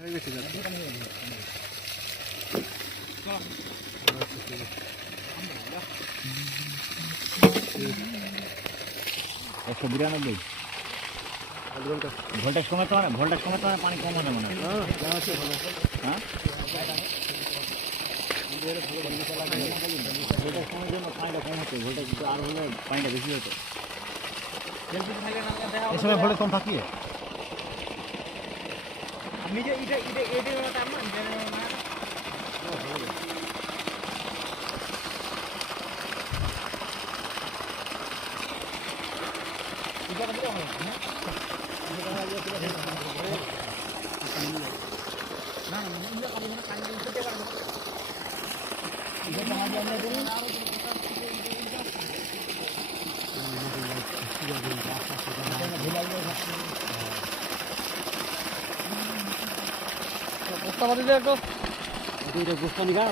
192 voltage কমাতে মানে পানি কমানো মনে হয়। হ্যাঁ ভোল্টেজ কমার জন্য পানিটা কম হচ্ছে, ভোল্টেজ আর হলে পানিটা বেশি হতো। এই সময় ভোল্টেজ কম থাকি আমি যে বস্তা বাদে একটু গোস্ত নিগা